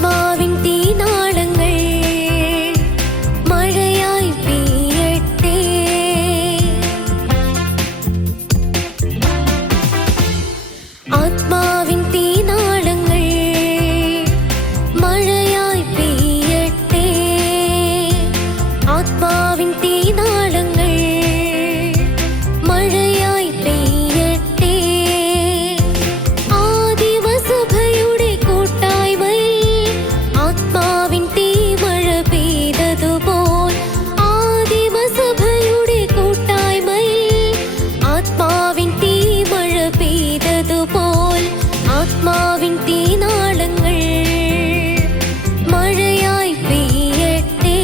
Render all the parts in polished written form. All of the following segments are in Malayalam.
ആത്മാവിൻ തീനാളങ്ങൾ മഴയായി പെയ്യട്ടെ. ആത്മാവിൻ തീനാളങ്ങൾ മഴയായി പെയ്യട്ടെ. ആത്മാവിൻ തീനാളങ്ങൾ മഴയായി പെയ്യട്ടെ. ആദിമസഭയുടെ കൂട്ടായ്മയിൽ ആത്മാവിൻ തീമഴ പെയ്തതുപോൽ, ആദിമസഭയുടെ കൂട്ടായ്മയിൽ ആത്മാവിൻ തീമഴ പെയ്തതുപോൽ ആത്മാവിൻ തീനാളങ്ങൾ മഴയായി പെയ്യട്ടെ.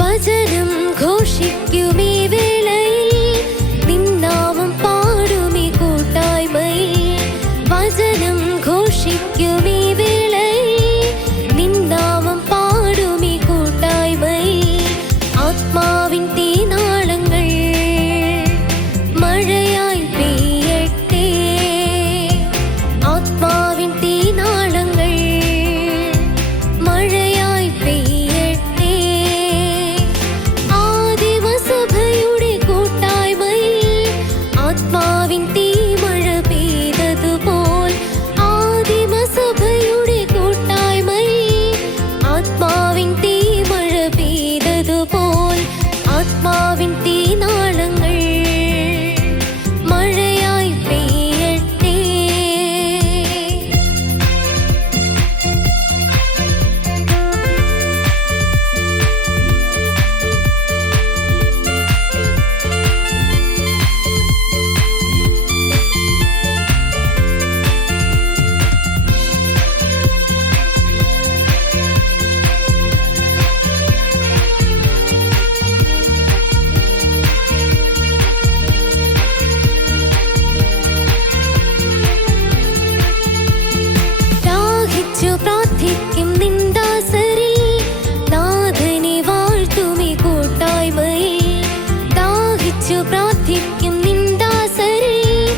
വചനം ഘോഷിക്കുമീ വേളയിൽ, നിന്നാമം പാടുമീ കൂട്ടായ്മയിൽ. വചനം ഘോഷിക്കുമീ വേളയിൽ, നിന്നാമം പാടുമീ കൂട്ടായ്മയിൽ. ആത്മാവിൻ തീനാളങ്ങൾ മഴയായി പെയ്യട്ടെ. ആത്മാവിൻ തീനാളങ്ങൾ മഴയായി പെയ്യട്ടെ. ആദിമസഭയുടെ കൂട്ടായ്മയിൽ ആത്മാവിൻ തീമഴ പെയ്തതുപോൽ, ആദിമസഭയുടെ കൂട്ടായ്മയിൽ ആത്മാവിൻ തീമഴ പെയ്തതുപോൽ ആത്മാവിൻ തീനാളങ്ങൾ മഴയായി പെയ്യട്ടെ. ദാഹിച്ചു പ്രാർത്ഥിക്കും നിന്ദാസരിൽ, നാഥനെ വാഴ്ത്തുമീ കൂട്ടായ്മയിൽ. ദാഹിച്ചു പ്രാർത്ഥിക്കും നിന്ദാസരിൽ,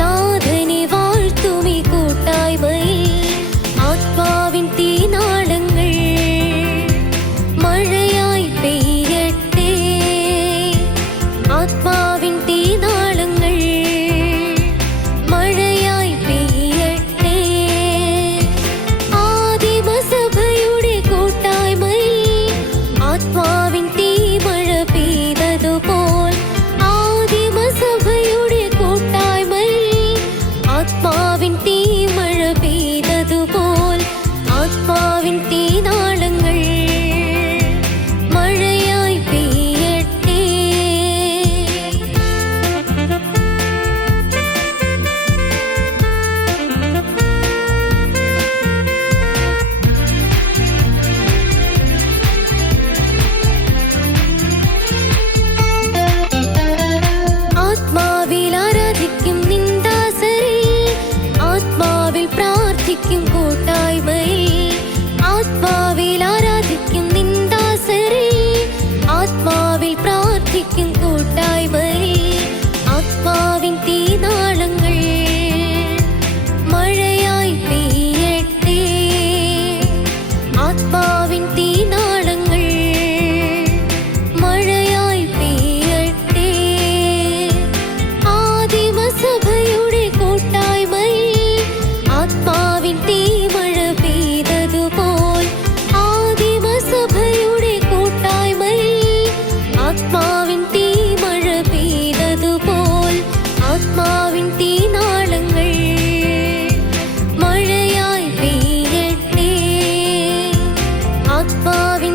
നാഥനെ വാഴ്ത്തുമീ കൂട്ടായ്മയിൽ. ആത്മാവിൻ തീനാളങ്ങൾ മഴയായി പെയ്യട്ടെ. ആത്മാവിൻ തീനാളങ്ങൾ മഴയായി പെയ്യട്ടെ. ആദിമസഭയുടെ കൂട്ടായ്മയിൽ ആത്മാവിൻ തീമഴ പെയ്തതുപോൽ, ആദിമസഭയുടെ കൂട്ടായ്മയിൽ ആത്മാവിൻ തീമഴ പെയ്തതുപോൽ ആത്മാവിൻ തീനാളങ്ങൾ മഴയായി പെയ്യട്ടെ. ആത്മാവിൽ ആരാധിക്കും നിന്ദാസരിൽ, ആത്മാവിൽ പ്രാർത്ഥിക്കും കൂട്ടായ്മയിൽ. ആത്മാവിൽ ആരാധിക്കും നിന്ദാസരിൽ, ആത്മാവിൽ പ്രാർത്ഥിക്കും കൂട്ടായ്മയിൽ. ആത്മാവിൻ തീനാളങ്ങൾ മഴയായി പെയ്യട്ടെ. ആത്മാവിൻ തീനാളങ്ങൾ മഴയായി പെയ്യട്ടെ. ആദിമസഭയുടെ കൂട്ടായ്മയിൽ ആത്മാവിൻ തീമഴ പെയ്തതുപോൽ, ആദിമസഭയുടെ കൂട്ടായ്മയിൽ ആത്മാവിൻ തീമഴ പെയ്തതുപോൽ ആത്മാവിൻ തീനാളങ്ങൾ മഴയായി പെയ്യട്ടെ. ആത്മാവിൻ